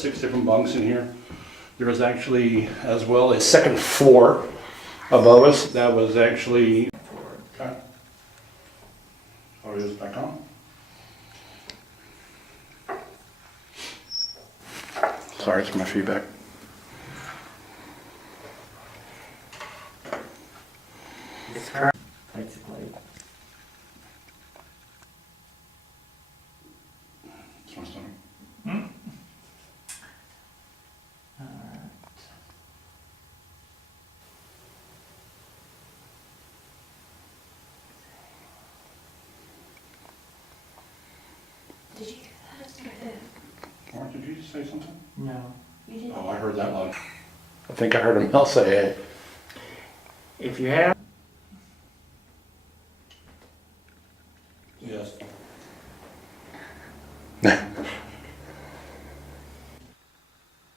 6 different bunks in here. There was actually, as well, a second floor above us that was actually... Okay. Oh, it is back on? Sorry, it's my feedback. It's current, basically. It's my stomach. Alright. Did you hear that? Mark, did you just say something? No. You did. Oh, I heard that loud. I think I heard him else say hey. If you have... Yes.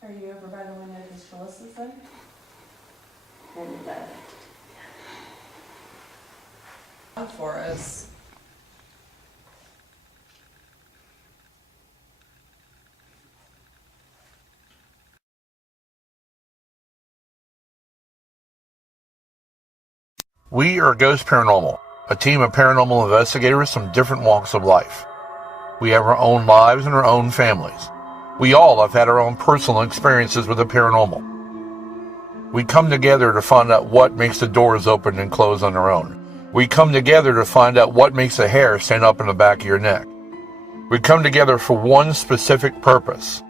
Are you over by the window because Phyllis is there? Maybe that. For us. We are Ghost Paranormal, a team of paranormal investigators from different walks of life. We have our own lives and our own families. We all have had our own personal experiences with the paranormal. We come together to find out what makes the doors open and close on their own. We come together to find out what makes the hair stand up in the back of your neck. We come together for one specific purpose: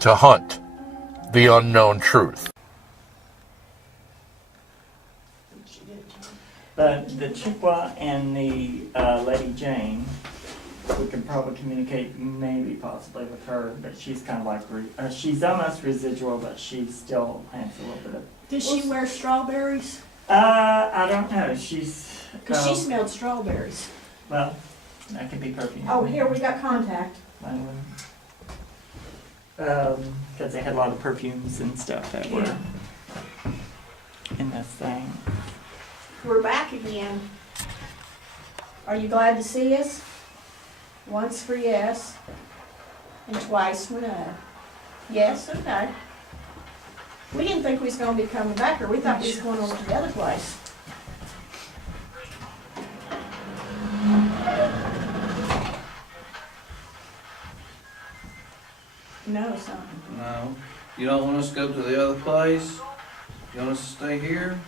to hunt the unknown truth. But the Chippewa and the Lady Jane, we can probably communicate maybe possibly with her, but she's kind of like, she's almost residual, but she still has a little bit of... Does she wear strawberries? I don't know, she's... Because she smelled strawberries. Well, that could be perfume. Oh, here, we got contact. Because they had a lot of perfumes and stuff that were in this thing. We're back again. Are you glad to see us? Once for yes, and twice for no. Yes, okay. We didn't think we was going to be coming back, or we thought we was going over to the other place. No, something. No. You don't want us to go to the other place? You want us to stay here?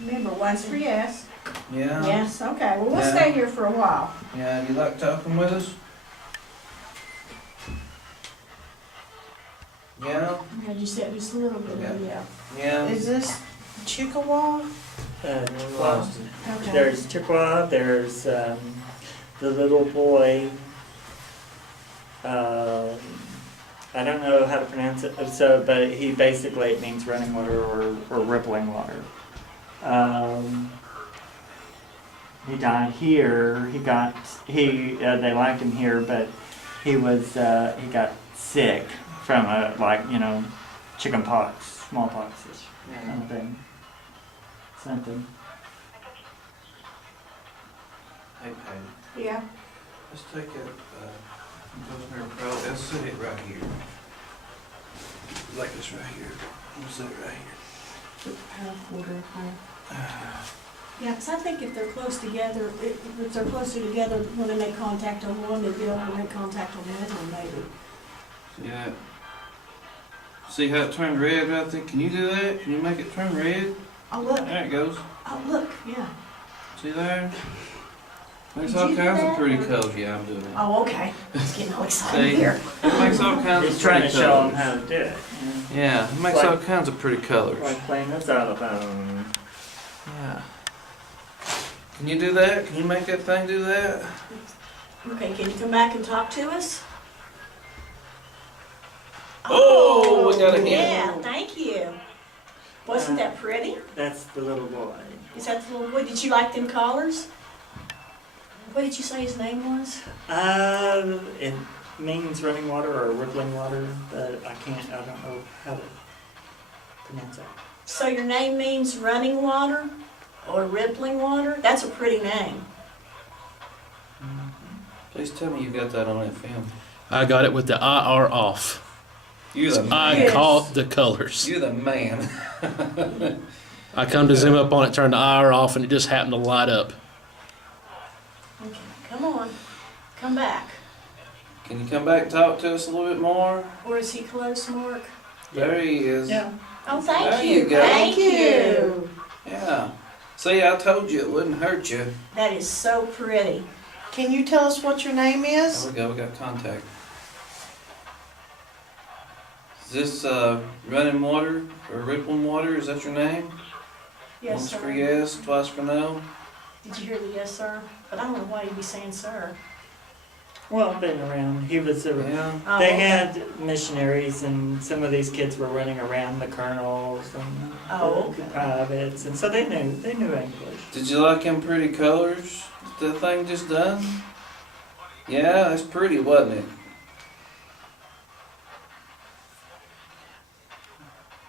Remember, once for yes. Yeah? Yes, okay. Well, we'll Yeah. stay here for a while. Yeah, do you like talking with us? Yeah? Yeah, just a little bit, yeah. Yeah? Is this Chippewa? Well, Okay. there's Chippewa, there's the little boy, I don't know how to pronounce it, so, but he basically, it means running water or rippling water. He died here, they liked him here, but he got sick from chicken pox, smallpox-ish kind of thing. Something. Hey, Patty, Yeah. let's take that, Rosemary Pro, let's sit it right here. Like this right here. We'll sit it right here. Yeah, because I think if they're close together, if they're closer together, when they make contact on one, they'll be able to make contact on the other one, maybe. See that? See how it turned red right there? Can you do that? Can you make it turn red? Oh, look. There it goes. Oh, look, yeah. See there? Makes Did all you do kinds of that? pretty colors. Yeah, I'm doing it. Oh, okay. It's getting all excited See? here. It makes all kinds He's of trying pretty to show him colors. how to do it. Yeah, it makes Like- all kinds of pretty colors. Like playing the xylophone. Yeah. Can you do that? Can you make that thing do that? Okay, can you come back and talk to us? Oh, we got a hint. Yeah, thank you. Wasn't that pretty? That's the little boy. Is that the little boy? Did you like them collars? What did you say his name was? It means running water or rippling water, but I don't know how to pronounce that. So your name means running water or rippling water? That's a pretty name. Please tell me you got that on that film. I got it with the IR off. You're the I man. Yes. caught the colors. You're the man. I come to zoom up on it, turn the IR off, and it just happened to light up. Okay, come on, come back. Can you come back and talk to us a little bit more? Or is he close, Mark? There he is. Yeah. Oh, thank There you. you go. Thank you. Yeah. See, I told you it wouldn't hurt you. That is so pretty. Can you tell us what your name There is? we go. We got contact. Is this running water or rippling water? Is that your name? Yes, Once for sir. yes, twice for no. Did you hear the yes, sir? But I don't know why you'd be saying sir. Well, I've been around. He was around. Yeah. Oh, They okay. had missionaries, and some of these kids were running around the colonels and Oh, the okay. privates, and so they knew English. Did you like them pretty colors that the thing just done? Yeah, that's pretty, wasn't it?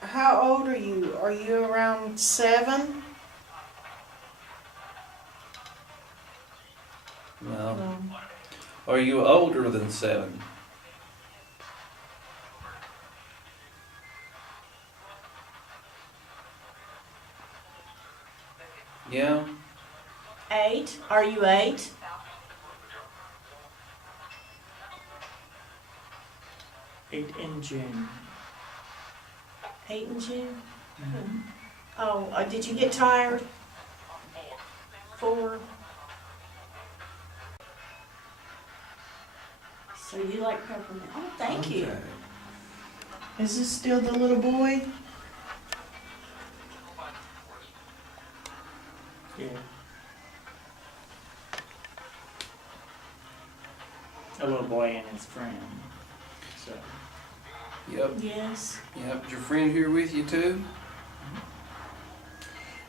How old are you? Are you around 7? No. Are you older than 7? Yeah. 8. Are you 8? Eight in June. 8 in June? Oh, did you get tired? 4. So you like peppermint? Oh, thank you. Okay. Is this still the little boy? Yeah. A little boy and his friend. So. Yep. Yes. Yep. Is your friend here with you too?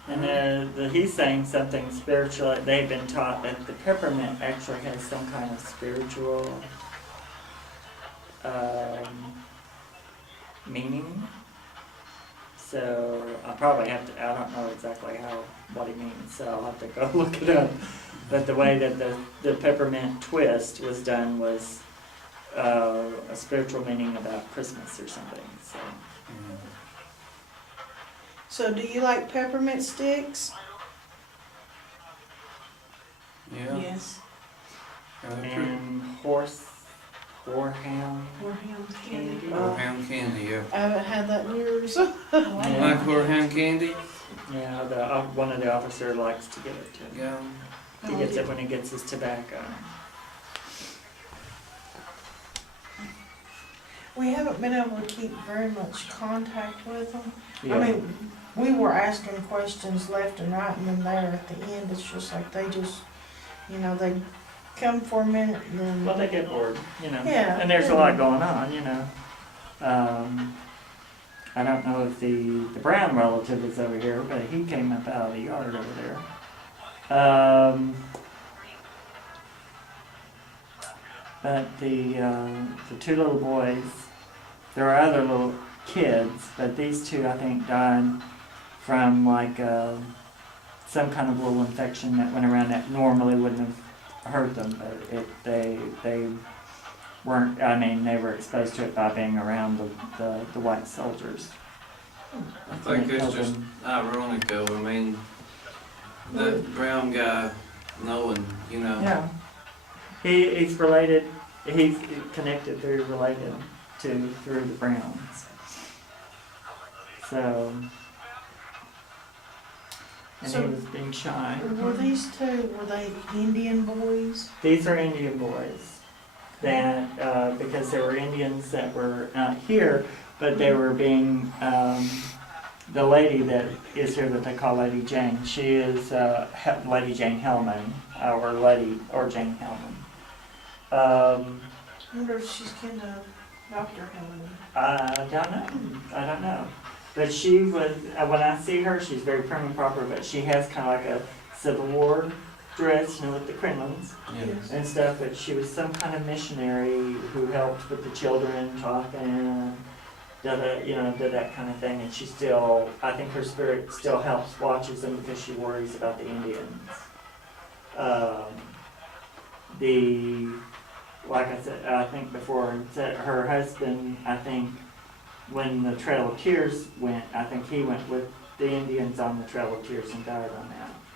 And he's saying something spiritual. They've been taught that the peppermint actually has some kind of spiritual meaning. So I probably have to. I don't know exactly what he means. So I'll have to go look it up. But the way that the peppermint twist was done was a spiritual meaning about Christmas or something. So. So do you like peppermint sticks? Yeah. Yes. And horehound Horehound candy. Horehound candy, yeah. I haven't had that in years. You like horehound candy? Yeah, one of the officers likes to give it to him. Yeah. He gets it when he gets his tobacco. We haven't been able to keep very much contact with them. Yeah. I mean, we were asking questions left and right, and then there at the end, it's just like they just, they come for a minute and then. Well, they get bored, Yeah. And there's a lot going on, I don't know if the Brown relative is over here, but he came up out of the yard over there. But the two little boys, there are other little kids, but these two I think died from like some kind of little infection that went around that normally wouldn't have hurt them, but they weren't. I mean, they were exposed to it by being around the white soldiers. I think it's just ironic though. I mean, that brown guy knowing, Yeah, he's related. He's connected through related through the Browns. So, and So- he was being shy. Were these two, were they Indian boys? These are Indian boys that, because there were Indians that were not here, but they were being, the lady that is here that they call Lady Jane, she is Lady Jane Hellman, or Jane Hellman. I wonder if she's kin to Dr. Helen. I don't know. But she was, when I see her, she's very prim and proper, but she has kind of like a Civil War dress, with the crinolines Yes. and stuff, but she was some kind of missionary who helped with the children, taught them, did that kind of thing, and she still, I think her spirit still helps, watches them because she worries about the Indians. like I said, I think before, said her husband, I think, when the Trail of Tears went, I think he went with the Indians on the Trail of Tears and died on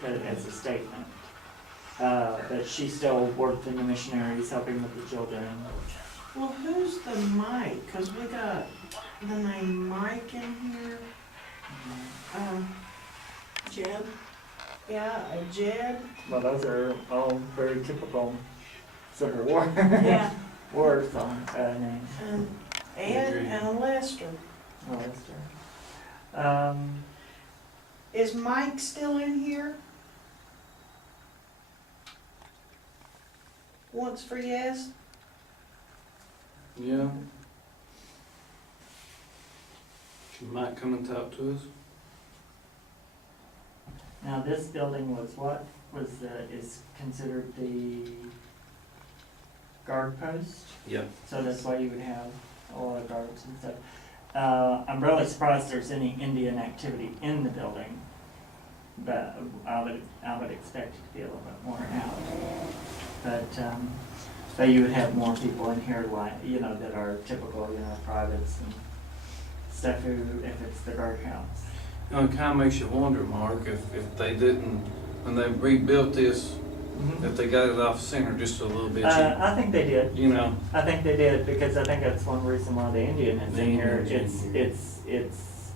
that, as a statement. But she still worked in the missionaries, helping with the children. Well, who's the Mike? Cause we got the name Mike in here. Jeb? Yeah, Jed. Well, those are all very typical Civil War Yeah. war song names. And Ed Agreed. and a Lester. Oh, that's true. Is Mike still in here? Once for yes? Yeah. She might come and talk to us. Now, this building was what? Is considered the guard post? Yep. So that's why you would have a lot of guards and stuff. I'm really surprised there's any Indian activity in the building, but I would expect it to be a little bit more out. But you would have more people in here, like, you know, that are typical, you know, privates and stuff who, if it's the guardhouse. You know, it kinda makes you wonder, Mark, if they didn't, when they rebuilt this, if they got it off center just a little bit, I think they did. you know. I think they did, because I think that's one reason why the Indian is The in here. Indian's in It's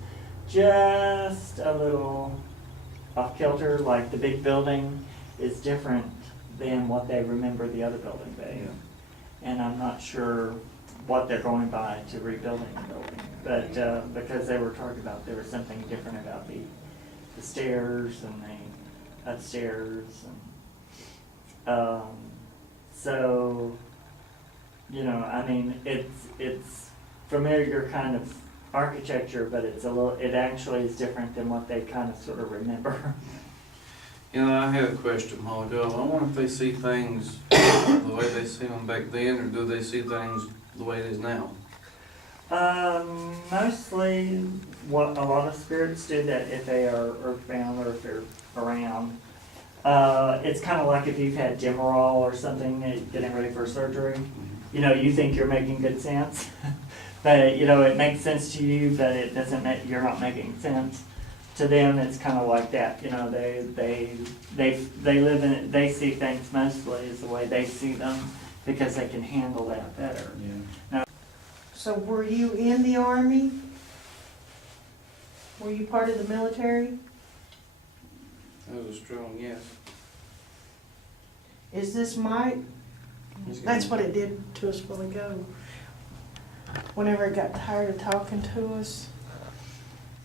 just a little off kilter, like the big building is different than what they remember the other building being. And I'm not sure what they're going by to rebuilding the building, but, because they were talking about, there was something different about the stairs and the upstairs and, so, you know, I mean, it's familiar kind of architecture, but it actually is different than what they kind of sort of remember. You know, I had a question a while ago. I wonder if they see things the way they see them back then, or do they see things the way it is now? Mostly, what a lot of spirits do that if they are earthbound or if they're around. It's kind of like if you've had Demerol or something, getting ready for surgery. You know, you think you're making good sense, but you know it makes sense to you, but it doesn't make you're not making sense. To them, it's kind of like that. You know, they live in it. They see things mostly as the way they see them because they can handle that better. Yeah. So were you in the Army? Were you part of the military? That was a strong yes. Is this Mike? That's what it did to us a while ago. Whenever it got tired of talking to us.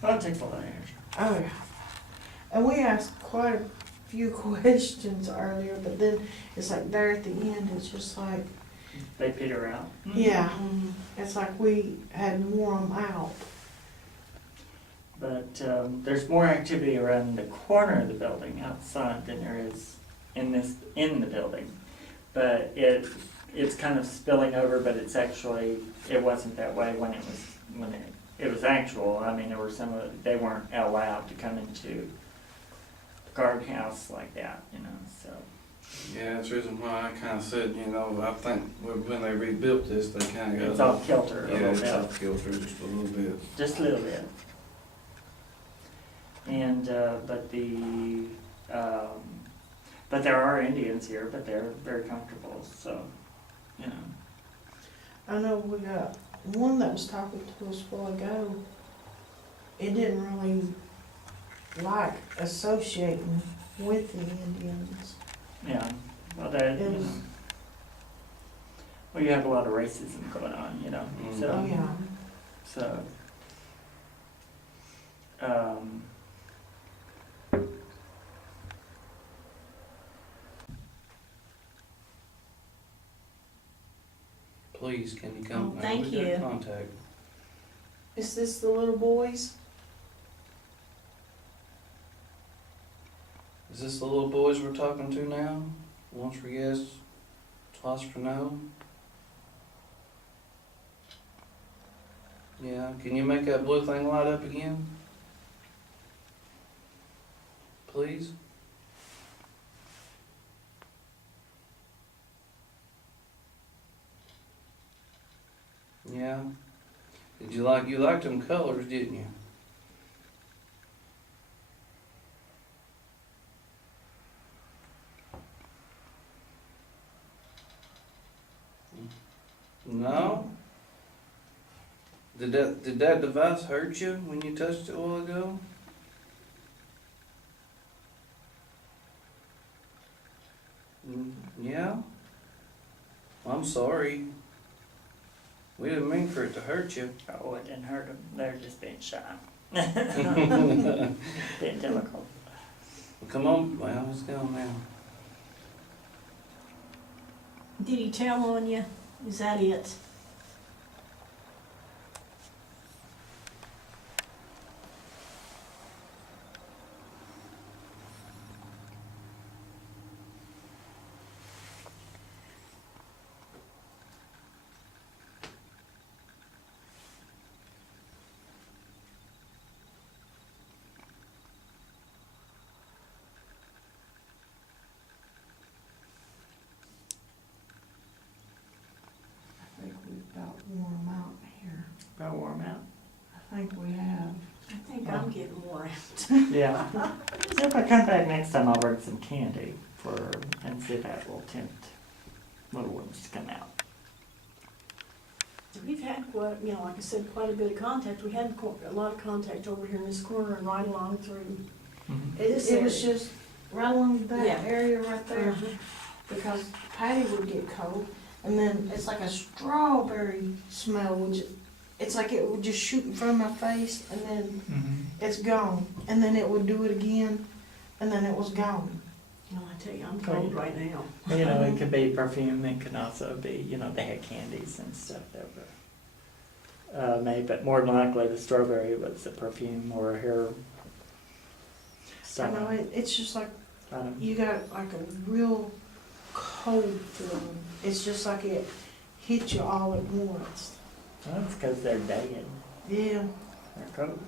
Well, it takes a lot of energy. Oh, yeah. And we asked quite a few questions earlier, but then it's like there at the end, it's just like, They peter out. yeah, it's like we had wore them out. But there's more activity around the corner of the building outside than there is in the building. But it's kind of spilling over, but it's actually, it wasn't that way when it was actual. I mean, there were they weren't allowed to come into the guardhouse like that, you know, so. Yeah, that's the reason why I kind of said, you know, I think when they rebuilt this, they kind of got It's off kilter a yeah, little it's bit. off kilter just a little bit. Just a little bit. And, but there are Indians here, but they're very comfortable, so, you know. I know we got one that was talking to us a while ago. It didn't really like associating with the Indians. Yeah, well, that, you It know. was, Well, you have a lot of racism going on, you know, so. oh yeah. So, Please, can you come? Oh, thank we got you. Contact. Is this the little boys? Is this the little boys we're talking to now? Once for yes, twice for no? Yeah, can you make that blue thing light up again? Please? You liked them colors, didn't you? No? Did that device hurt you when you touched it a while ago? Yeah? I'm sorry. We didn't mean for it to hurt you. Oh, it didn't hurt them. They're just being shy. Being difficult. Come on, well, let's go now. Did he tell on you? Is that it? I think we've about worn them out here. About warm out. I think we have. I think I'm getting worn out. Yeah. So if I come back next time, I'll bring some candy and see if that will tempt little ones to come out. We've had quite, like I said, quite a bit of contact. We had a lot of contact over here in this corner and right along through. It was just right along that Yeah. area right there, because Patty would get cold, and then it's like a strawberry smell, which it's like it would just shoot in front of my face, and then it's gone, and then it would do it again, and then it was gone. I tell you, I'm cold right now. It could be perfume, it could also be, they had candies and stuff that were made, but more than likely the strawberry was a perfume or a hair I know, style. it's just like, item. you got like a real cold feeling. It's just like it hit you all at once. Well, that's because they're dead. Yeah, They're cold.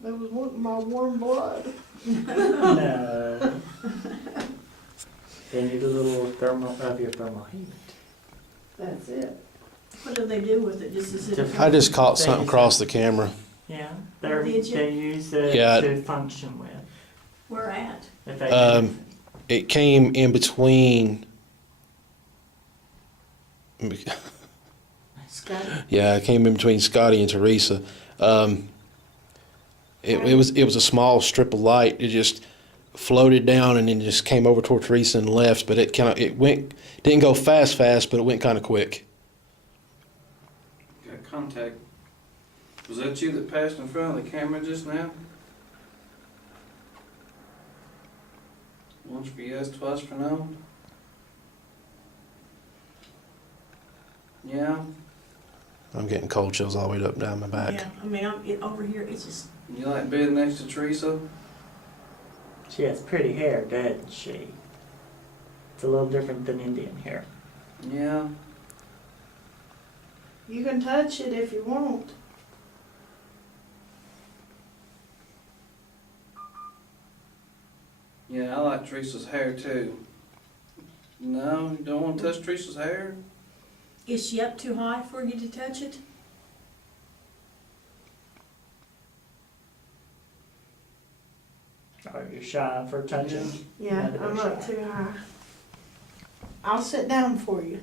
that was wanting my warm blood. No. They need a little of your thermal heat. That's it. What do they do with it? Just to sit Just- I just caught something across the camera. Yeah, Did you? they use it Yeah. to function with. Where at? If they It came in between. Scott? Yeah, it came in between Scotty and Teresa. It was a small strip of light. It just floated down and then just came over toward Teresa and left. But it didn't go fast, but it went kind of quick. Got contact. Was that you that passed in front of the camera just now? Once for yes, twice for no? Yeah? I'm getting cold chills all the way up and down my back. Yeah, over here, it's just, You like being next to Teresa? She has pretty hair, doesn't she? It's a little different than Indian hair. Yeah. You can touch it if you want. Yeah, I like Teresa's hair too. No, you don't want to touch Teresa's hair? is she up too high for you to touch it? Are you shy for touching? Yeah, Neither I'm is up she. too high. I'll sit down for you.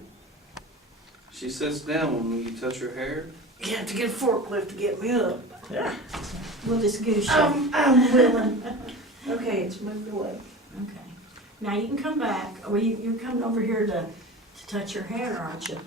She sits down when you touch her hair. You have to get a forklift to get me up. Yeah. We'll just goose you. I'm willing. Okay, it's moved away. Okay. Now you can come back, or you're coming over here to touch your hair, aren't you?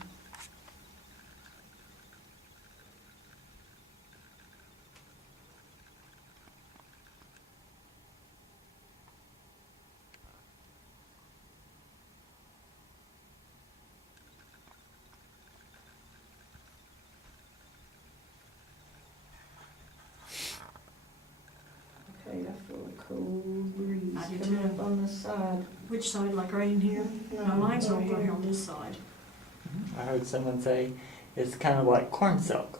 Okay, I feel a cold breeze I do coming too. up on this side. Which side, like right in here? No, mine's right over here. here on this side. I heard someone say it's kind of like corn silk.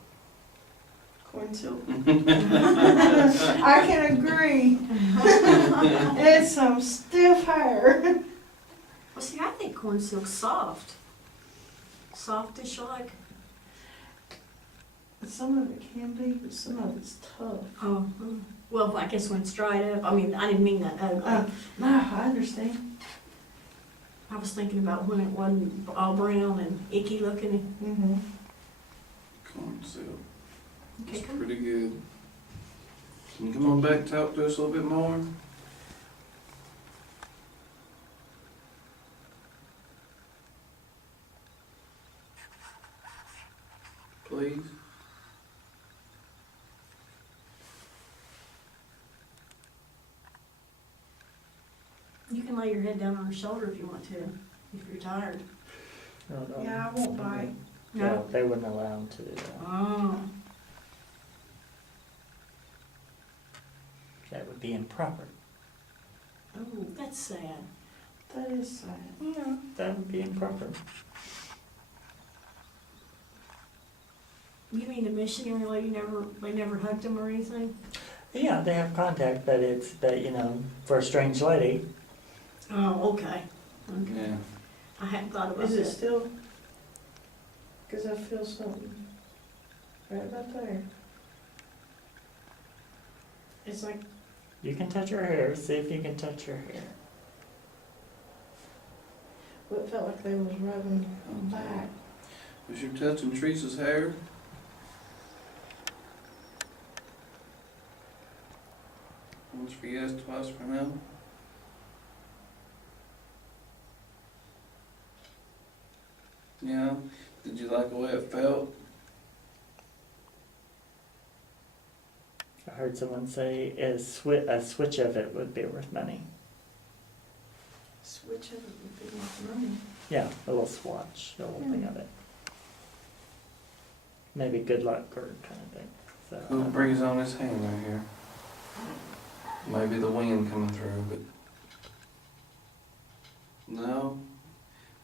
Corn silk. I can agree. It's some stiff hair. Well, see, I think corn silk's soft. Softish like. Some of it can be, but some of it's tough. Oh, well, I guess when it's dried up, I mean, I didn't mean that ugly. No, I understand. I was thinking about when it wasn't all brown and icky looking. Mm-hmm. Corn syrup. Okay, It's come pretty good. Can you come on back and talk to us a little bit more? Please? You can lay your head down on her shoulder if you want to, if you're tired. No, Yeah, I won't bite. No, they wouldn't allow them to do that. Oh. That would be improper. Oh, that's sad. That is sad. Yeah, that would be improper. You mean the missionary lady they never hugged him or anything? Yeah, they have contact, but you know, for a strange lady, Oh, okay. Okay. Yeah. I hadn't thought about Is it that. still? Cause I feel something right about there. It's like, you can touch her hair, see if you can touch her hair. well, it felt like they was rubbing back. Was you touching Teresa's hair? Once for yes, twice for no? Yeah. Did you like the way it felt? I heard someone say a switch of it would be worth money. Switch it would be more money. Yeah, a little swatch, a little thing of it. Maybe good luck or kind of thing. So, Who breathes on his hand right here? Maybe the wind coming through, but. No?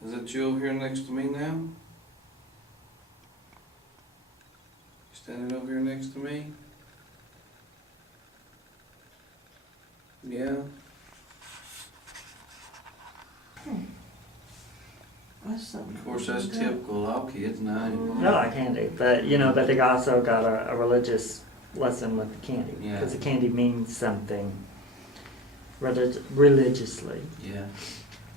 Is that you over here next to me now? You standing over here next to me? Yeah? That's something. Of course, that's typical of all kids now anymore. I like candy, but but they also got a religious lesson with the candy. Yeah. Because the candy means something religiously. Yeah.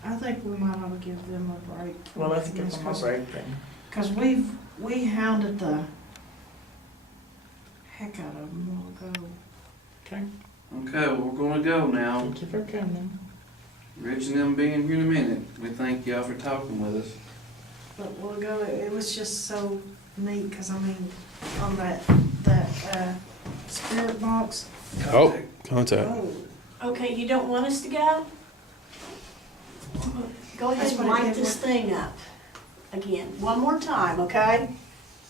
I think we might ought to give them a break. Well, let's give them a break then. Cause we hounded the heck out of them a while ago. Okay. Okay, well, we're gonna go now. Thank you for coming. Rich and them being here in a minute. We thank y'all for talking with us. But we'll go, it was just so neat, cause I mean, on that spirit box. Oh, contact. Oh, Okay, you don't want us to go? Go ahead That's and what it light did this thing up again, one more time, okay?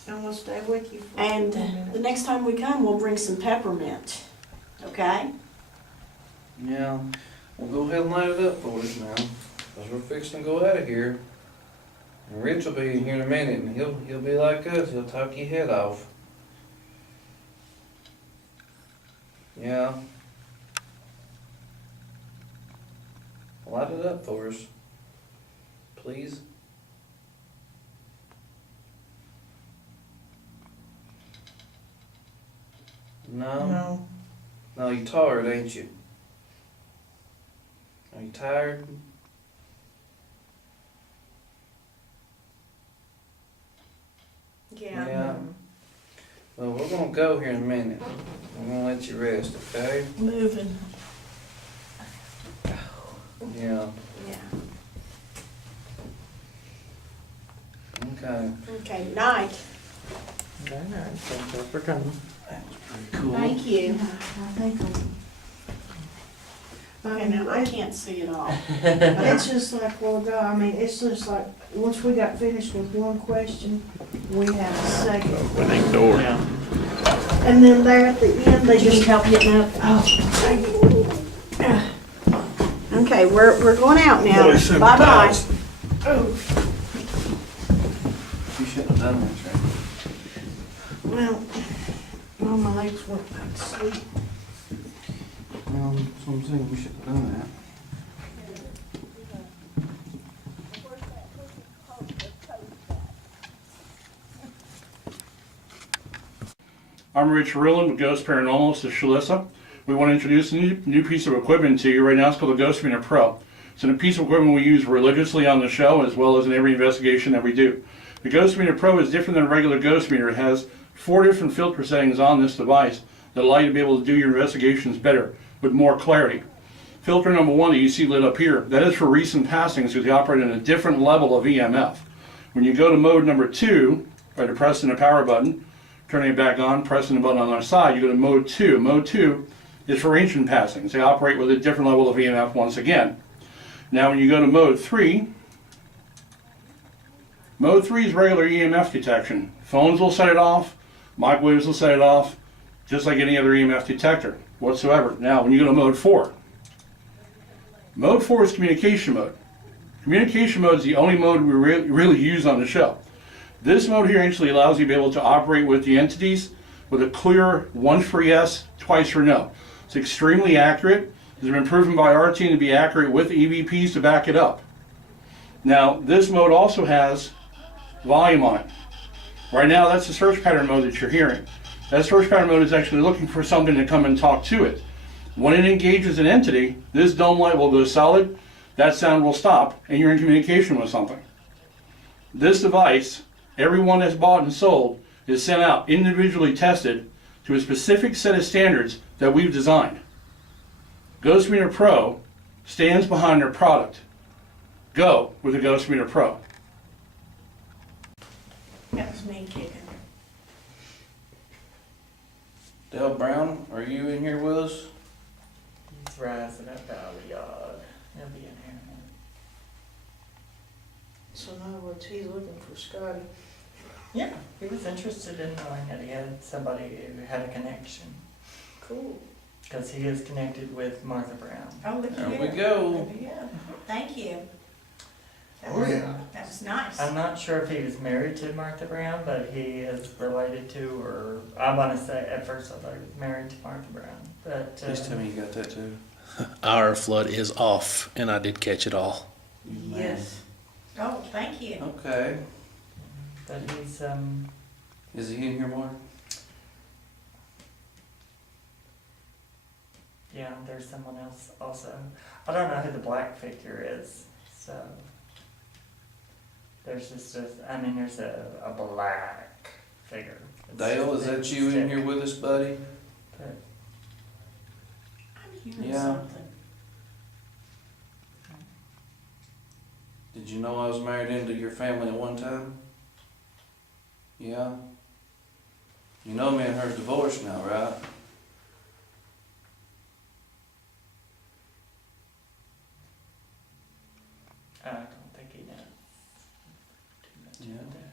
and we'll stay with you for And 10 minutes. the next time we come, we'll bring some peppermint, okay? Yeah, well, go ahead and light it up for us now, cause we're fixing to go out of here. And Rich will be here in a minute, and he'll be like us, he'll talk your head off. Yeah. Light it up for us, please. No? No, No, you tired, ain't you? Are you tired? Yeah. Well, we're gonna go here in a minute. I'm gonna let you rest, okay? moving. Yeah. Yeah. Okay. Okay, night. Very nice. Thank you for coming. That was pretty cool. Thank you. I think Okay, now I can't see it all. it's just like, well, go, I mean, it's just like, once we got finished with one question, we have a second. Winning door. Yeah. And then there at the end, they Do you need just, help getting up? oh, Okay, we're going out now. Bye-bye. You shouldn't have done that, Trey. well, well, my legs went back to sleep. Well, that's what I'm saying, you shouldn't have done that. I'm Rich Rillen with Ghost Paranormal. This is Shalissa. We want to introduce a new piece of equipment to you right now. It's called the Ghost Meter Pro. It's a piece of equipment we use religiously on the show as well as in every investigation that we do. The Ghost Meter Pro is different than a regular Ghost Meter. It has 4 different filter settings on this device that allow you to be able to do your investigations better with more clarity. Filter number 1 that you see lit up here, that is for recent passings because they operate in a different level of EMF. When you go to mode number 2, by pressing the power button, turning it back on, pressing the button on the other side, you go to mode 2. Mode 2 is for ancient passings. They operate with a different level of EMF once again. Now when you go to mode 3 is regular EMF detection. Phones will set it off, microwaves will set it off, just like any other EMF detector whatsoever. Now when you go to mode 4 is communication mode. Communication mode is the only mode we really use on the show. This mode here actually allows you to be able to operate with the entities with a clear once for yes, twice for no. It's extremely accurate. It's been proven by our team to be accurate with EVPs to back it up. Now, this mode also has volume on it. Right now, that's the search pattern mode that you're hearing. That search pattern mode is actually looking for something to come and talk to it. When it engages an entity, this dome light will go solid, that sound will stop, and you're in communication with something. This device, everyone that's bought and sold, is sent out individually tested to a specific set of standards that we've designed. Ghost Meter Pro stands behind their product. Go with the Ghost Meter Pro. That was me kicking. Dale Brown, are you in here with us? He's rising up out of the yard. He'll be in here in a minute. So in other words, he's looking for Scotty. Yeah, he was interested in knowing that he had somebody who had a connection. Cool. Because he is connected with Martha Brown. Oh, look There here. we go. Yeah, thank you. That Oh, was, yeah. that was nice. I'm not sure if he was married to Martha Brown, but he is related to, or I want to say, at first I thought he was married to Martha Brown. But Please tell me you got that too. Our flood is off, and I did catch it all. Yes. Oh, thank you. Okay. but he's Is he in here more? yeah, there's someone else also. I don't know who the black figure is, so there's just a, I mean, there's a black figure. It's Dale, is just a that you in stick, here with us, buddy? but I'm hearing Yeah. something. Did you know I was married into your family at one time? Yeah. You know me and her's divorced now, right? I don't think he knows too much Yeah. about that.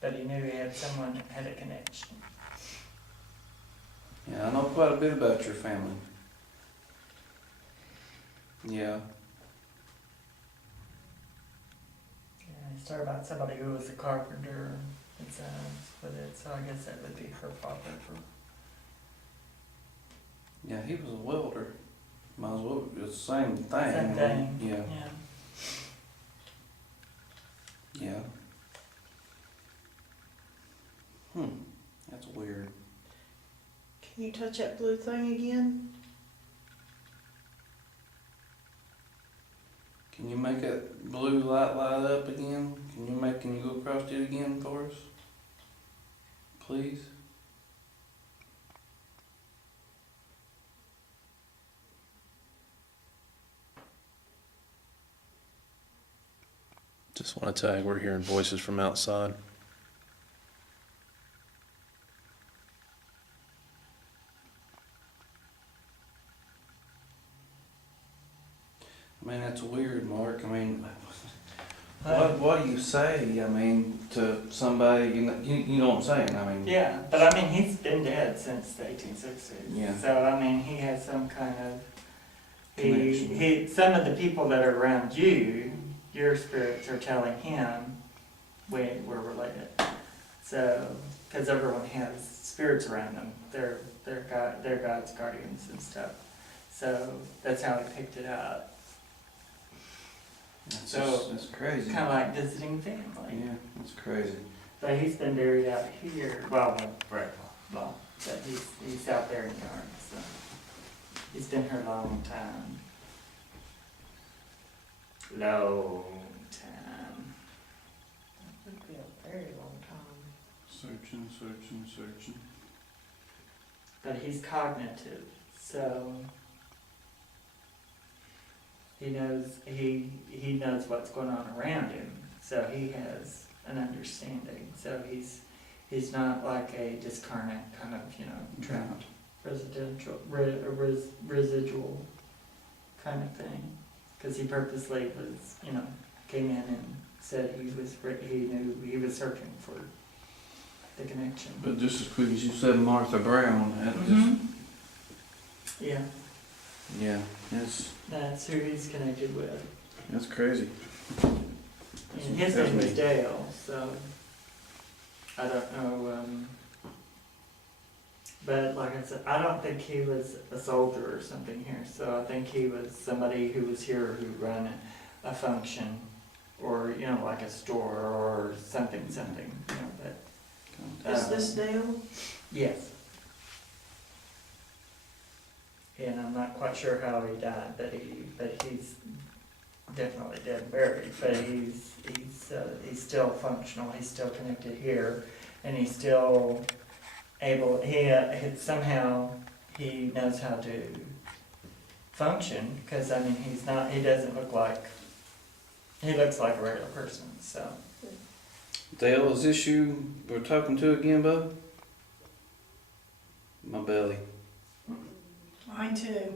But he knew he had someone that had a connection. Yeah, I know quite a bit about your family. Yeah. Yeah, he started about somebody who was a carpenter and with it, so I guess that would be her father. Yeah, he was a welder. Might as well, it's the same thing. Same thing. Yeah, Yeah. yeah. That's weird. Can you touch that blue thing again? Can you make that blue light light up again? Can you go across it again for us? Please? Just want to tag, we're hearing voices from outside. I mean, that's weird, Mark. I mean, what do you say? I mean, to somebody, you know what I'm saying? I mean, Yeah, but I mean, he's been dead since the 1860s. Yeah. So, I mean, he has some kind of, Connection. some of the people that are around you, your spirits are telling him we're related. So, because everyone has spirits around them. They're God's guardians and stuff. So, that's how he picked it up. that's So, crazy. Kind of like visiting family. Yeah, that's crazy. But he's been buried out here, well, but he's out there in the yard, so. He's been here a long time. Long time. It'd be a very long time. Searching, searching, searching. But he's cognitive, so he knows what's going on around him, so he has an understanding. So he's not like a discarnate kind of, trapped residual kind of thing. Because he purposely was, came in and said he knew he was searching for the connection. But just as quick as you said Martha Brown, that Yeah, yeah, that's who he's connected with. that's crazy. And his name was Dale, so I don't know. But like I said, I don't think he was a soldier or something here. So I think he was somebody who was here who ran a function, or like a store or something. But Is this Dale? yes. And I'm not quite sure how he died, but he's definitely dead and buried. But he's still functional. He's still connected here, and he's still able. Somehow he knows how to function, because he doesn't look like, he looks like a regular person. So Dale, is this you we're talking to again, bub? My belly. Mine too.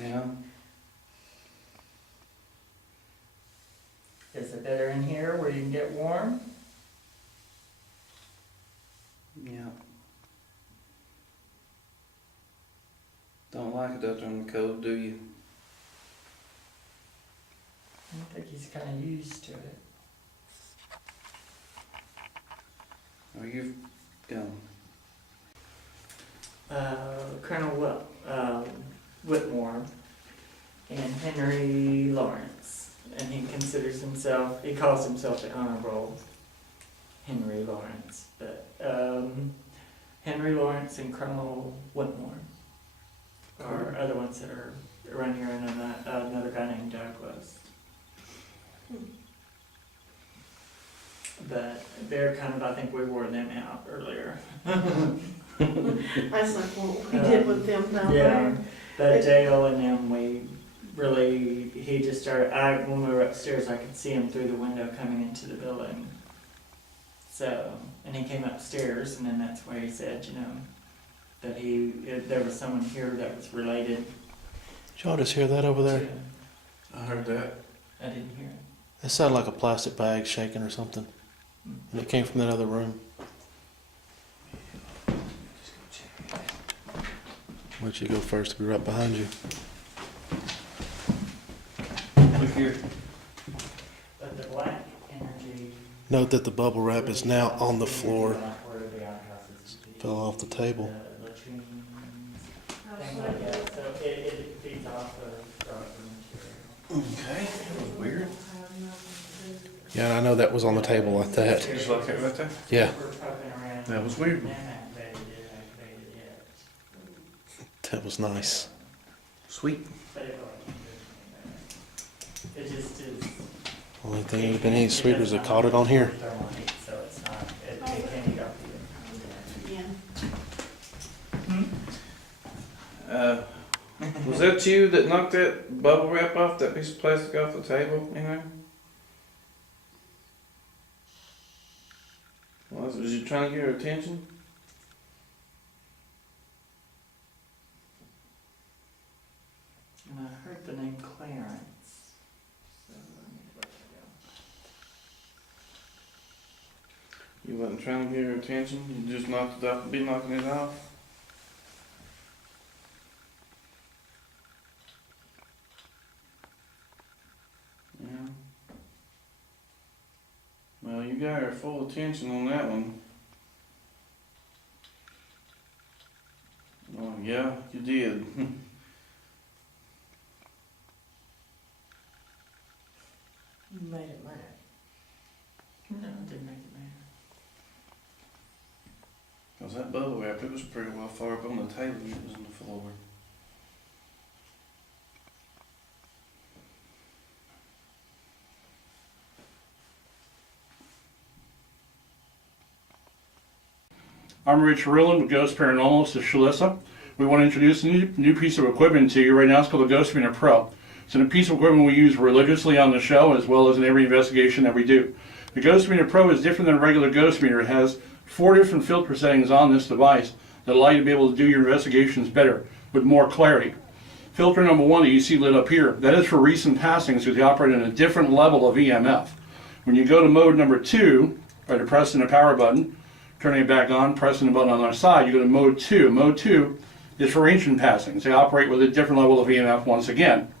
Yeah. is it better in here where you can get warm? Yeah. Don't like it out there in the cold, do you? I think he's kind of used to it. Are you gone? Colonel Whitmore and Henry Lawrence, and he calls himself the Honorable Henry Lawrence, but Henry Lawrence and Colonel Whitmore are other ones that are around here, and another guy named Douglas. But they're kind of, I think we wore them out earlier. That's like what we did with them down Yeah, there. but Dale and them, he just started, when we were upstairs, I could see him through the window coming into the building. So, and he came upstairs, and then that's where he said, that there was someone here that was related. Did y'all just hear that over there? to- I heard that. I didn't hear it. It sounded like a plastic bag shaking or something. And it came from that other room. Why don't you go first? I'll be right behind you. Look here. But the black energy. Note that the bubble wrap is now on the floor. Where the outhouses would be. Fell off the table. The latrines, things like that, so it feeds off of darker material. Okay. That was weird. Yeah, and I know that was on the table like that. Just like that right there. Yeah, We're poking around. That was weird. Them activated it. that was nice. Sweet. But it just is. Only thing that would have been any sweeter is they caught it on here. Thermal heat, so it's not, it can't heat up Yeah. Was that you that knocked that bubble wrap off, that piece of plastic off the table, Was you trying to get her attention? And I heard the name Clarence. So let me look it up. You wasn't trying to get her attention? You just knocked it off, be knocking it off? Yeah. Well, you got her full attention on that one. Oh, yeah, you did. You made it mad. No, it didn't make it that bubble wrap, it was pretty well far up on the table and it was on the floor. I'm Rich Rilland with Ghost Paranormal. This is Shalissa. We want to introduce a new piece of equipment to you. Right now it's called the Ghost Meter Pro. It's a piece of equipment we use religiously on the show as well as in every investigation that we do. The Ghost Meter Pro is different than a regular ghost meter. It has 4 different filter settings on this device that allow you to be able to do your investigations better with more clarity. Filter number 1 that you see lit up here, that is for recent passings because they operate in a different level of EMF. When you go to mode number 2, by depressing the power button, turning it back on, pressing the button on the other side, you go to mode 2. Mode 2 is for ancient passings. They operate with a different level of EMF once again.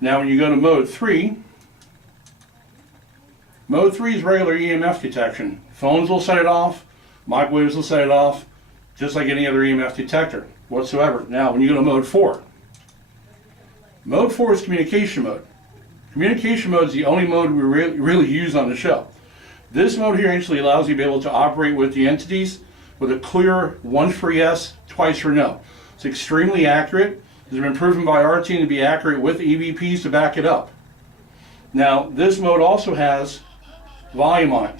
Now when you go to mode 3 is regular EMF detection. Phones will set it off, microwaves will set it off, just like any other EMF detector whatsoever. Now when you go to mode 4 is communication mode. Communication mode is the only mode we really use on the show. This mode here actually allows you to be able to operate with the entities with a clear once for yes, twice for no. It's extremely accurate. It's been proven by our team to be accurate with EVPs to back it up. Now, this mode also has volume on it.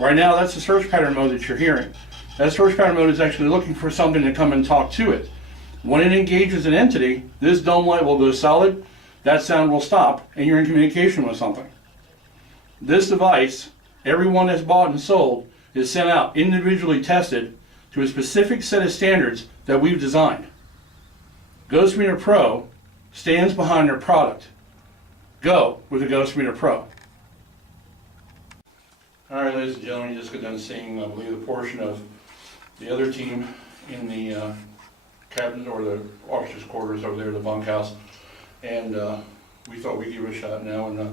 Right now, that's the search pattern mode that you're hearing. That search pattern mode is actually looking for something to come and talk to it. When it engages an entity, this dome light will go solid, that sound will stop, and you're in communication with something. This device, everyone that's bought and sold, is sent out individually tested to a specific set of standards that we've designed. Ghost Meter Pro stands behind their product. Go with the Ghost Meter Pro. All right, ladies and gentlemen, you just got done seeing, I believe, a portion of the other team in the cabin or the officers' quarters over there, the bunkhouse, and we thought we'd give it a shot now in the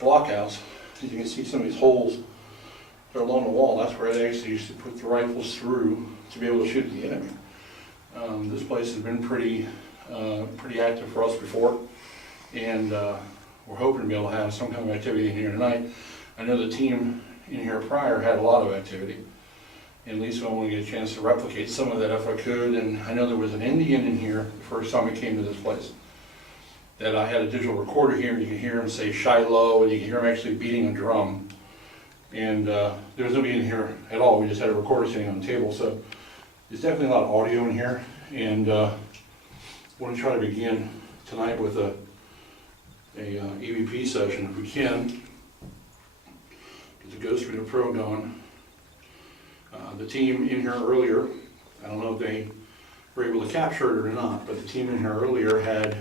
blockhouse. As you can see, some of these holes that are along the wall, that's where they actually used to put the rifles through to be able to shoot the enemy. This place has been pretty active for us before, and we're hoping to be able to have some kind of activity in here tonight. I know the team in here prior had a lot of activity, and at least I want to get a chance to replicate some of that if I could. And I know there was an Indian in here the first time we came to this place, that I had a digital recorder here, and you can hear him say Shiloh, and you can hear him actually beating a drum. And there was nobody in here at all. We just had a recorder sitting on the table, so there's definitely a lot of audio in here. And I want to try to begin tonight with a EVP session if we can. Get the Ghost Meter Pro going. The team in here earlier, I don't know if they were able to capture it or not, but the team in here earlier had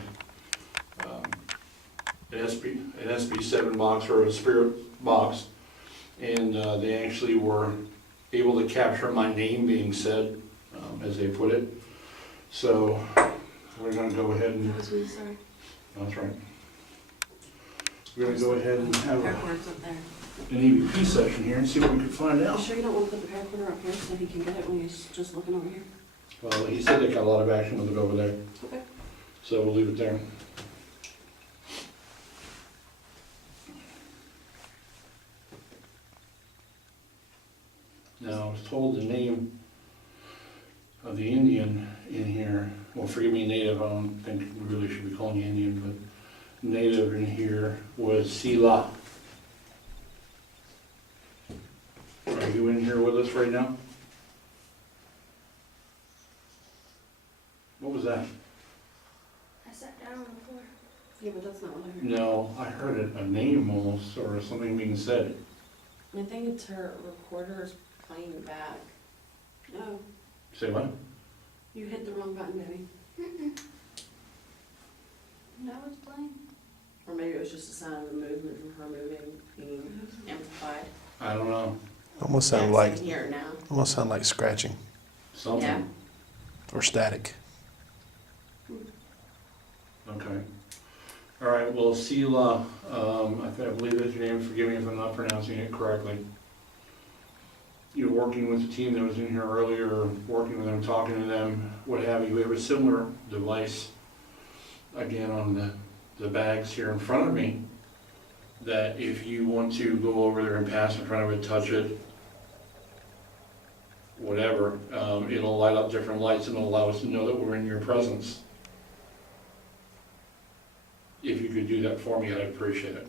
an SB7 box or a spirit box, and they actually were able to capture my name being said, as they put it. So we're going to go ahead and... That was me, sorry. That's right. We're going to go ahead and have Paracorder's up there. an EVP session here and see what we can find You out. sure you don't want to put the paracorder up here so he can get it when he's just looking over here? Well, he said they got a lot of action with it over there, Okay. so we'll leave it there. Now, I was told the name of the Indian in here, well, forgive me, native, I don't think we really should be calling you Indian, but native in here was Sila. Are you in here with us right now? What was that? I sat down on the floor. Yeah, but that's not what I heard. No, I heard a name almost, or something being said. I think it's her recorder's playing back. No, Say what? you hit the wrong button, baby. No, it's playing. Or maybe it was just a sound of the movement from her moving being amplified. I don't know. Almost Yeah, sound 'cause I like can hear it now. almost sound like scratching Something. Yeah. or static. Okay. All right, well, Sila, I believe that's your name, forgive me if I'm not pronouncing it correctly. You're working with the team that was in here earlier, working with them, talking to them, what have you. We have a similar device, again, on the bags here in front of me, that if you want to go over there and pass in front of it, touch it, whatever, it'll light up different lights and it'll allow us to know that we're in your presence. If you could do that for me, I'd appreciate it.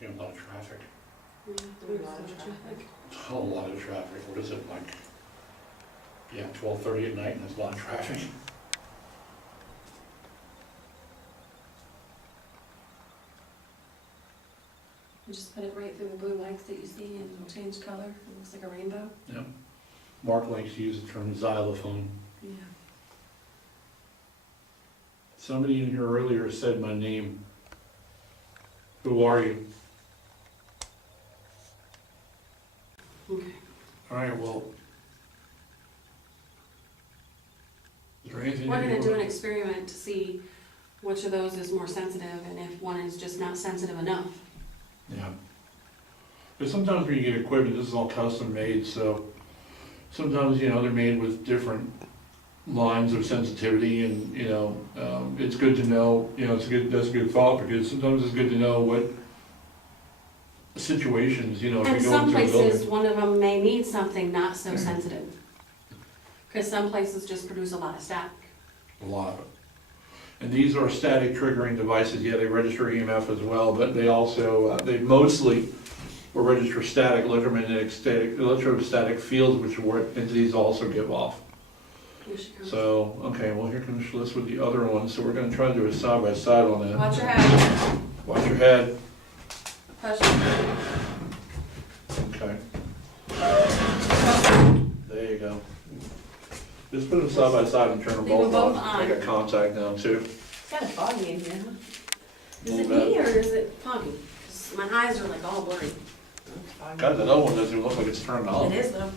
You have a lot of traffic. There's a lot of traffic. A lot of traffic. What is it, like, yeah, 12:30 at night and there's a lot of traffic. You just put it right through the blue lights that you see and it'll change color. It looks like a rainbow. Yep. Mark likes to use the term xylophone. Yeah. Somebody in here earlier said my name. Who are you? Okay. All right, well. Is there anything? We're that gonna you do an want- experiment to see which of those is more sensitive and if one is just not sensitive enough. Yeah. But sometimes when you get equipment, this is all custom made, so sometimes, you know, they're made with different lines of sensitivity and, you know, it's good to know, you know, that's a good thought because sometimes it's good to know what situations, you know, if And you go some into a places, building. one of them may need something not so sensitive. Because some places just produce a lot of static. A lot of it. And these are static triggering devices, yeah, they register EMF as well, but they also, they mostly will register static, electrostatic fields, which are what entities also give off. Here she comes. So, okay, well, here comes Schliss with the other one, so we're gonna try to do a side by side on that. Watch your head. Watch your head, Push it. okay. There you go. Just put them side by side and turn them Leave them both both on. I on. got contact now too. It's kind of foggy in here, huh? Is A it little me or is it foggy? 'Cause my eyes are like all blurry. God, that other one doesn't even look like it's turned on. It is though.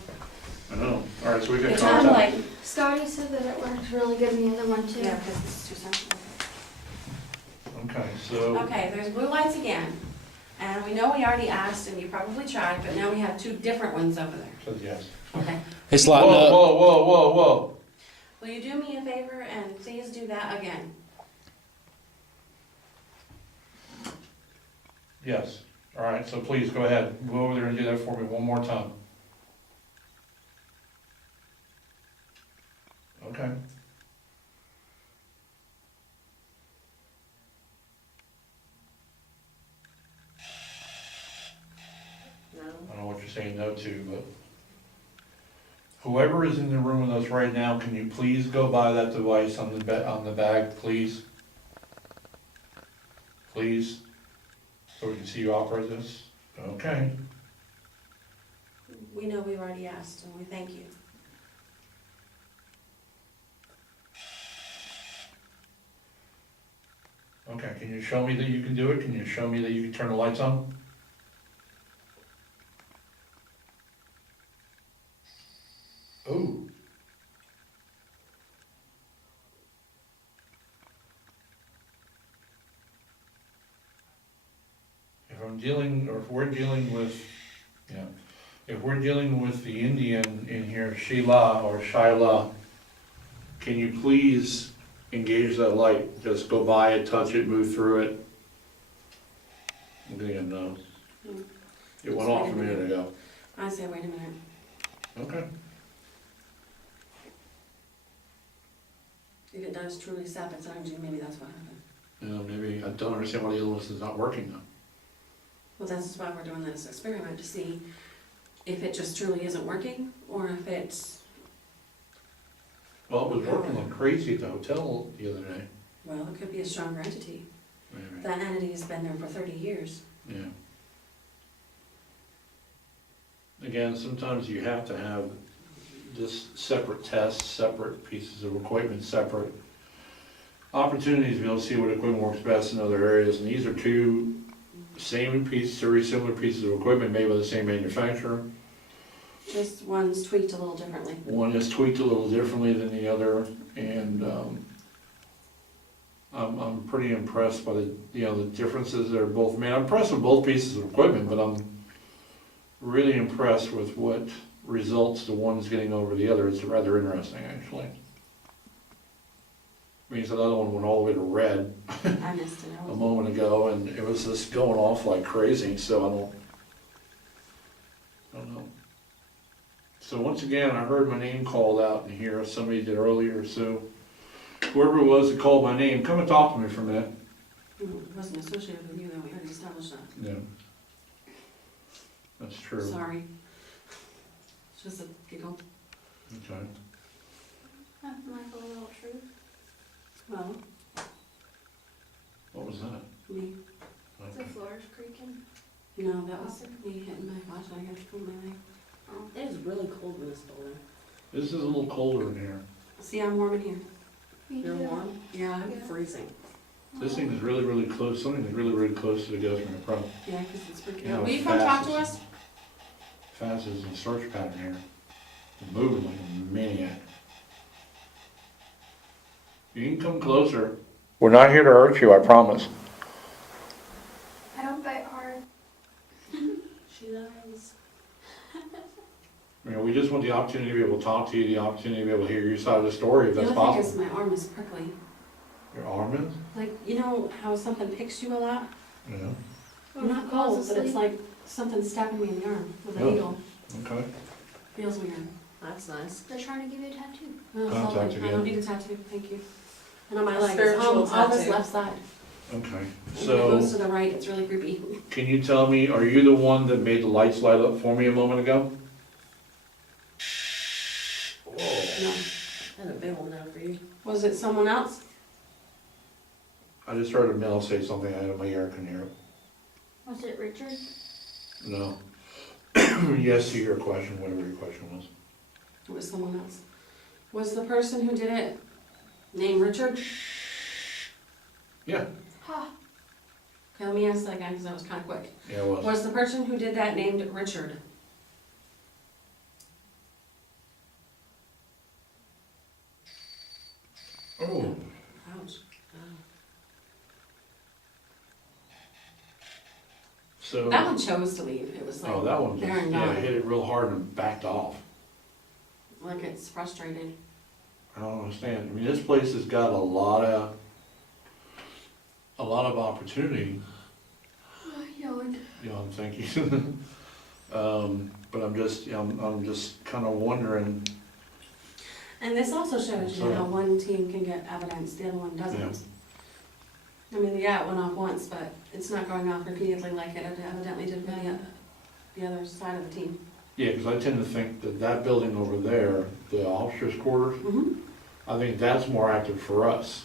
I know. All right, so we got It's kind of contact. like, Scotty said that it worked really good in the other one too. yeah, because it's too sensitive. Okay, so, Okay, there's blue lights again. And we know we already asked and you probably tried, but now we have two different ones over there. says yes. Okay. It's Whoa, lighting up. whoa, whoa, whoa, whoa. Will you do me a favor and please do that again? Yes. All right, so please go ahead. Go over there and do that for me one more time. Okay. No. I don't know what you're saying no to, but whoever is in the room with us right now, can you please go by that device on the bag, please? Please? So we can see you operate this? Okay. We know we've already asked and we thank you. Okay, can you show me that you can do it? Can you show me that you can turn the lights on? Ooh. If I'm dealing, or if we're dealing with, yeah, if we're dealing with the Indian in here, Sheila or Shyla, can you please engage that light? Just go by it, touch it, move through it. Again, no. Mm. It went off a minute ago. I say, wait a minute. Okay. If it does truly sap its energy, maybe that's what happened. You know, maybe, I don't understand why the other one is not working though. Well, that's why we're doing this experiment, to see if it just truly isn't working, or if it's, Well, it was working like crazy at the hotel the other day. well, it could be a stronger entity. Maybe, That entity has been there for 30 years. yeah. Again, sometimes you have to have this separate tests, separate pieces of equipment, separate opportunities to be able to see what equipment works best in other areas. And these are two same pieces, very similar pieces of equipment made by the same manufacturer. Just one's tweaked a little differently. One is tweaked a little differently than the other, and I'm pretty impressed by the differences that are both made. I'm impressed with both pieces of equipment, but I'm really impressed with what results the one's getting over the other. It's rather interesting, actually. means the other one went all the way to red I missed it. a moment ago, and it was just going off like crazy, so I don't know. So once again, I heard my name called out in here, somebody did earlier, so whoever it was that called my name, come and talk to me for a minute. It wasn't associated with you, though, we already established that. Yeah. That's true. Sorry. It's just a giggle. Okay. Nothing like a little truth. Well, What was that? me. The Okay. floor's creaking. No, that was me hitting my flashlight. I got to pull my leg. Oh. It is really cold in this building. This is a little colder in here. See, I'm warm in here. Me You're too. warm? Yeah, I'm Yeah. freezing. This thing is really, really close, something is really, really close to the government problem. yeah, because it's freaking Yeah, out. Will you come talk to fast. us? Fast is in search pattern here. Moving like a maniac. You can come closer. We're not here to hurt you, I promise. I don't bite hard. She does. You know, we just want the opportunity to be able to talk to you, the opportunity to be able to hear your side of the story if The that's other thing is possible. my arm is prickly. Your arm is? Like, you know how something picks you a lot? Yeah, I'm not cold, but it's like something stabbing me in the arm with a Oh. needle. okay. Feels weird. That's nice. They're trying to give you a tattoo. Oh, Contact lovely. I again. don't need a tattoo, thank you. And on my leg, it's Spiritual all this tattoo. left side. Okay, And when it so goes to the right, it's really creepy. can you tell me, are you the one that made the lights light up for me a moment ago? No. And a big one now for you. Was it someone else? I just heard a male say something out of my ear, can hear it. Was it Richard? No. Yes to your question, whatever your question was. It was someone else. Was the person who did it named Richard? Yeah, Ha. Okay, let me ask that again, because that was kind of quick. yeah, it was. Was the person who did that named Richard? Oh, Ouch. so. That one chose to leave. It was like, Oh, that one just, there and yeah, gone. hit it real hard and backed off. Like it's frustrated. I don't understand. I mean, this place has got a lot of opportunity, Yawned. you know, thank you. But I'm just, you know, I'm just kind of wondering, And this also shows you So- how one team can get evidence, the other one doesn't. I mean, yeah, it went off once, but it's not going off repeatedly like it evidently did for the other side of the team. yeah, because I tend to think that that building over there, the officers' quarters, Mm-hmm. I think that's more active for us.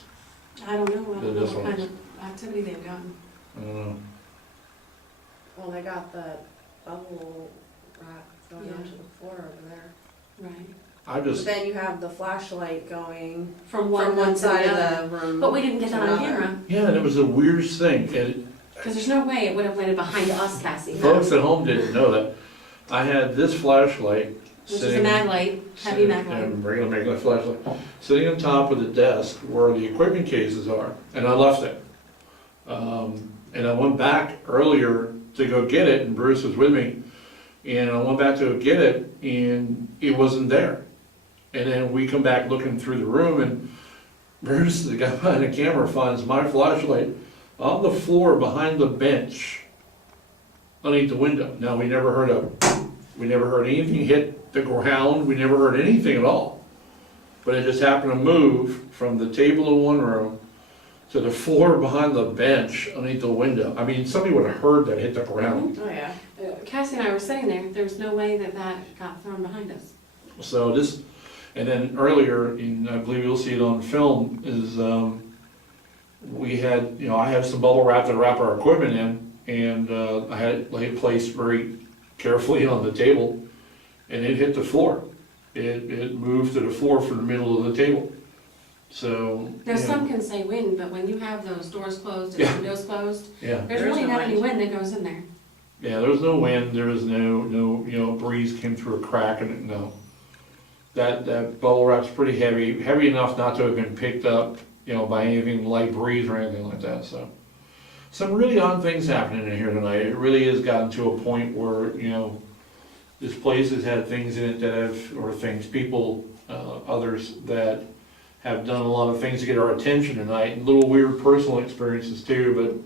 I don't know, I don't know This what one kind is. of activity they've gotten. I don't know. Well, they got the bubble wrap going Yeah. onto the floor over there. Right. I But just, then you have the flashlight going From from one one to the side other. of the room. But we didn't get to that on another. camera, yeah, and it was the weirdest thing, and because there's no way it would have went behind us, Cassie. folks at home didn't know that. I had this flashlight Which is a sitting. mag light, heavy mag Yeah, light. regular flashlight, sitting on top of the desk where the equipment cases are, and I left it. And I went back earlier to go get it, and Bruce was with me, and I went back to go get it, and it wasn't there. And then we come back looking through the room, and Bruce, the guy behind the camera, finds my flashlight on the floor behind the bench underneath the window. Now, we never heard anything hit the ground, we never heard anything at all. But it just happened to move from the table in one room to the floor behind the bench underneath the window. I mean, somebody would have heard that hit the ground. Oh, yeah. Cassie and I were sitting there was no way that got thrown behind us. So this, and then earlier, and I believe you'll see it on film, is, we had, you know, I had some bubble wrap to wrap our equipment in, and, I had it placed very carefully on the table, and it hit the floor. It moved to the floor from the middle of the table. So, Now, you know, some can say wind, but when you have those doors closed and Yeah. windows closed, yeah, there's There is really no not any wind. wind that goes in there. yeah, there was no wind, there was no, you know, breeze came through a crack in it, no. That bubble wrap's pretty heavy enough not to have been picked up, you know, by anything light breeze or anything like that, so. Some really odd things happening in here tonight. It really has gotten to a point where, you know, this place has had things in it that have, or things, people, others that have done a lot of things to get our attention tonight, and little weird personal experiences too,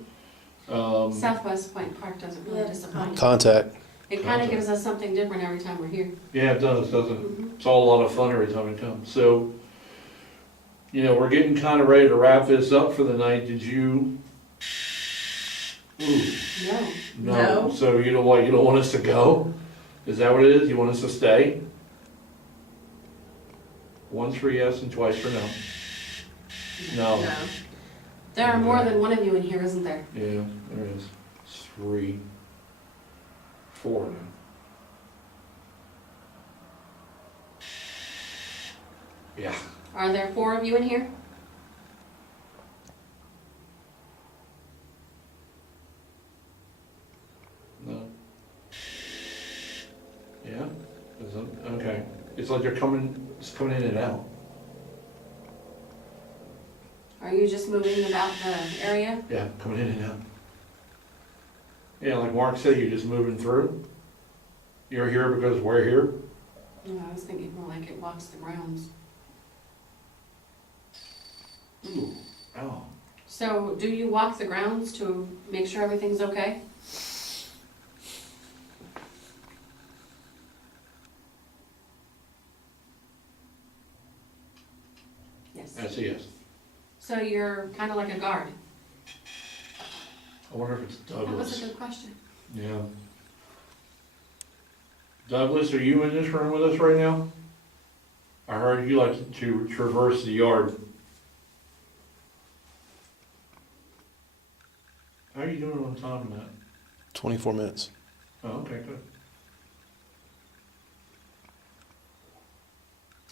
but, Southwest Point Park doesn't really Yeah. disappoint. Contact. It kind of gives us something different every time we're here. yeah, it does, doesn't it? Mhm. It's all a lot of fun every time it comes. So, you know, we're getting kind of ready to wrap this up for the night. Did you? Ooh, No. No. So you know what? You don't want us to go? Is that what it is? You want us to stay? Once for yes and twice for no. No. No. There are more than one of you in here, isn't there? Yeah, there is. 3, 4 now. Yeah. Are there 4 of you in here? No. Yeah? Is it, okay. It's like it's coming in and out. Are you just moving about the area? Yeah, coming in and out. Yeah, like Mark said, you're just moving through. You're here because we're here. No, I was thinking more like it walks the grounds. Ooh, oh. So, do you walk the grounds to make sure everything's okay? Yes. That's a yes. So you're kind of like a guard? I wonder if it's That was Douglas. a good question. Yeah. Douglas, are you in this room with us right now? I heard you like to traverse the yard. How are you doing on time on that? 24 minutes. Oh, okay, good.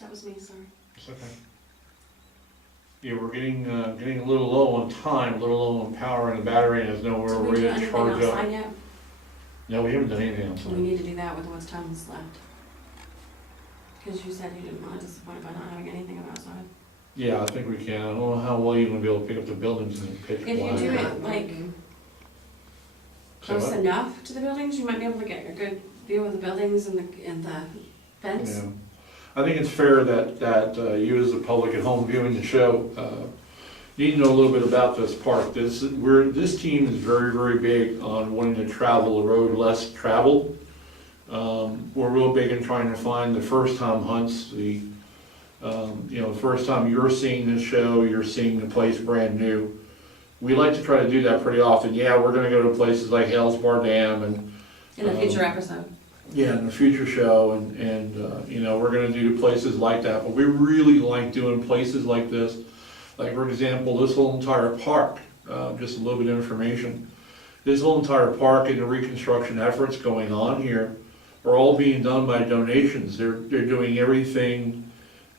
That was me, sorry. It's okay. Yeah, we're getting a little low on time, a little low on power in the battery, and there's nowhere Did we ready do to anything charge up. outside yet? No, we haven't done anything else. We need to do that with what's time that's left. Because you said you didn't want to disappoint by not having anything outside. Yeah, I think we can. I don't know how well you're gonna be able to pick up the buildings in pitch black. If you do it like So close what? enough to the buildings, you might be able to get a good view of the buildings and the fence. Yeah. I think it's fair that you as the public at home viewing the show, need to know a little bit about this park. This team is very, very big on wanting to travel the road less traveled. We're real big in trying to find the first time hunts, the first time you're seeing this show, you're seeing the place brand new. We like to try to do that pretty often. Yeah, we're gonna go to places like Hell's Bar Dam and. In a future episode. Yeah, in the future show, and we're gonna do places like that, but we really like doing places like this. Like, for example, this whole entire park, just a little bit of information. This whole entire park and the reconstruction efforts going on here are all being done by donations. They're doing everything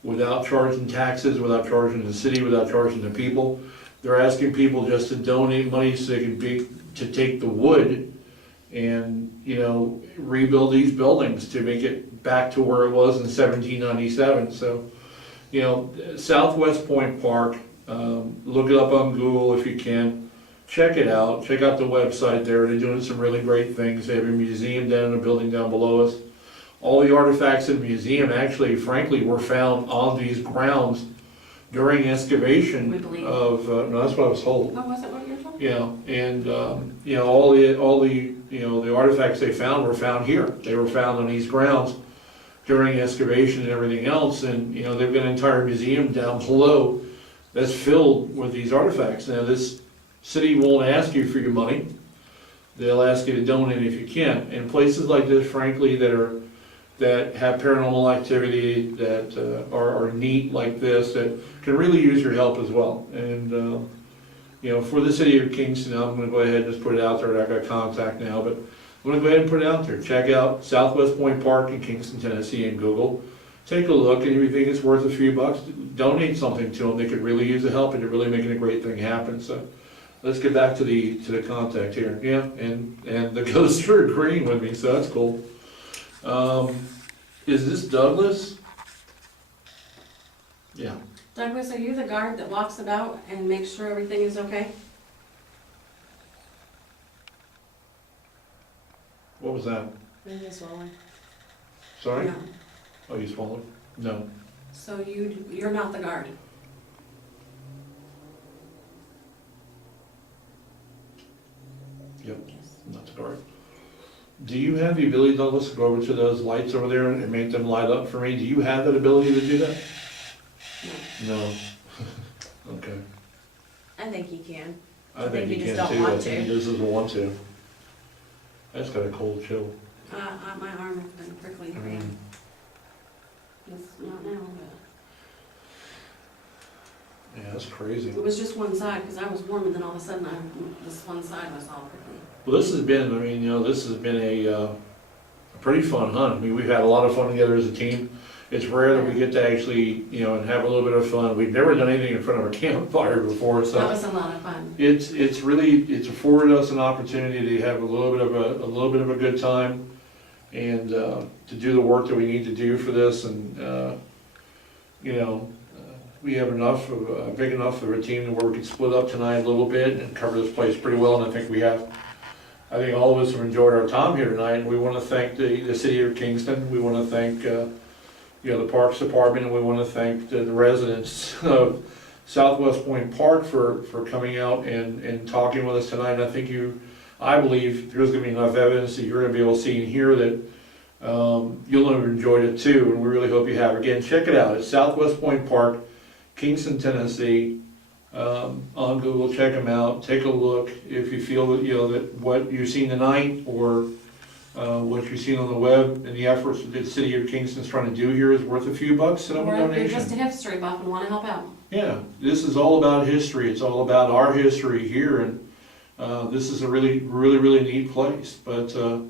without charging taxes, without charging the city, without charging the people. They're asking people just to donate money so they can take the wood and, rebuild these buildings to make it back to where it was in 1797. So, Southwest Point Park, look it up on Google if you can. Check it out. Check out the website there. They're doing some really great things. They have a museum down in the building down below us. All the artifacts in the museum actually, frankly, were found on these grounds during excavation We believe. of, no, that's what I was told. Oh, was it what you were told? Yeah, and, all the artifacts they found were found here. They were found on these grounds during excavation and everything else, and, they've got an entire museum down below that's filled with these artifacts. Now, this city won't ask you for your money. They'll ask you to donate if you can. And places like this, frankly, that have paranormal activity, that are neat like this, that can really use your help as well. And, for the city of Kingston, I'm gonna go ahead and just put it out there. I got contact now, but I'm gonna go ahead and put it out there. Check out Southwest Point Park in Kingston, Tennessee in Google. Take a look, and if you think it's worth a few bucks, donate something to them. They could really use the help, and they're really making a great thing happen. So let's get back to the contact here. Yeah, and the ghosts are agreeing with me, so that's cool. Is this Douglas? Yeah. Douglas, are you the guard that walks about and makes sure everything is okay? What was that? Maybe it's swollen. Sorry? No. Oh, you swallowed? No. So you're not the guard? Yep. Yes. Not too dark. Do you have the ability, Douglas, to go over to those lights over there and make them light up for me? Do you have that ability to do that? No. Okay. I think you can. I think you you just can don't too. want I think to. he just doesn't want to. I just got a cold chill. My arm has been prickly. I mean, It's not now, yeah, that's crazy. but it was just one side, because I was warm, and then all of a sudden, this one side was all prickly. Well, this has been, I mean, this has been a pretty fun hunt. I mean, we've had a lot of fun together as a team. It's rare that we get to actually, and have a little bit of fun. We've never done anything in front of a campfire before, so. That was a lot of fun. It's afforded us an opportunity to have a little bit of a good time and to do the work that we need to do for this. And we have big enough of a team to where we can split up tonight a little bit and cover this place pretty well. And I think we have. I think all of us have enjoyed our time here tonight. And we want to thank the city of Kingston. We want to thank the Parks Department, and we want to thank the residents of Southwest Point Park for coming out and talking with us tonight. And I believe there's going to be enough evidence that you're going to be able to see and hear that you'll have enjoyed it too, and we really hope you have. Again, check it out. It's Southwest Point Park, Kingston, Tennessee. On Google, check them out. Take a look. If you feel that that what you've seen tonight or what you've seen on the web and the efforts that the city of Kingston's trying to do here is worth a few bucks and a Or if you're donation. just a history buff and want to help out. Yeah, this is all about history. It's all about our history here, and this is a really, really, really neat place. But we're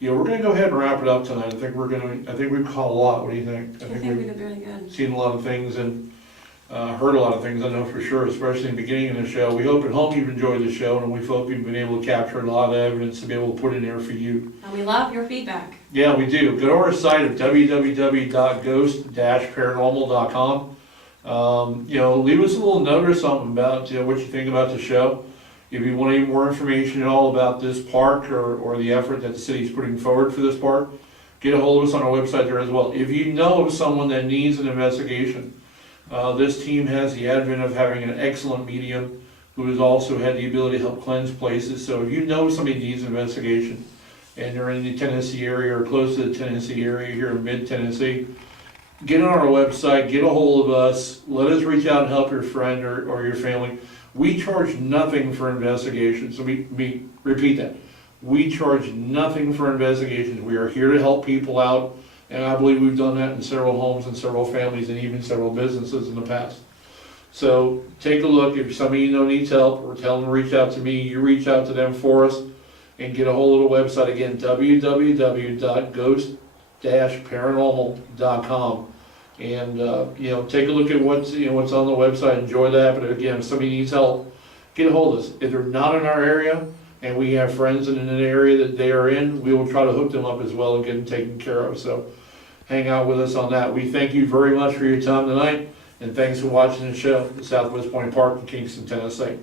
going to go ahead and wrap it up tonight. I think we've caught a lot. What do you think? I think we did really good. Seen a lot of things and heard a lot of things, I know for sure, especially in the beginning of the show. We hope at home you've enjoyed the show, and we hope you've been able to capture a lot of evidence to be able to put in there for you. And we love your feedback. Yeah, we do. Go to our site at www.ghost-paranormal.com. Leave us a little note or something about what you think about the show. If you want any more information at all about this park or the effort that the city's putting forward for this park, get a hold of us on our website there as well. If you know of someone that needs an investigation, this team has the advent of having an excellent medium who has also had the ability to help cleanse places. So if you know somebody needs an investigation and they're in the Tennessee area or close to the Tennessee area here in mid-Tennessee, get on our website, get a hold of us, let us reach out and help your friend or your family. We charge nothing for investigations. So we repeat that. We charge nothing for investigations. We are here to help people out. And I believe we've done that in several homes and several families and even several businesses in the past. So take a look. If somebody you know needs help, or tell them to reach out to me, you reach out to them for us and get a hold of the website again, www.ghost-paranormal.com. And take a look at what's on the website. Enjoy that. But again, if somebody needs help, get a hold of us. If they're not in our area, and we have friends in an area that they are in, we will try to hook them up as well and get them taken care of. So hang out with us on that. We thank you very much for your time tonight, and thanks for watching the show at Southwest Point Park in Kingston, Tennessee.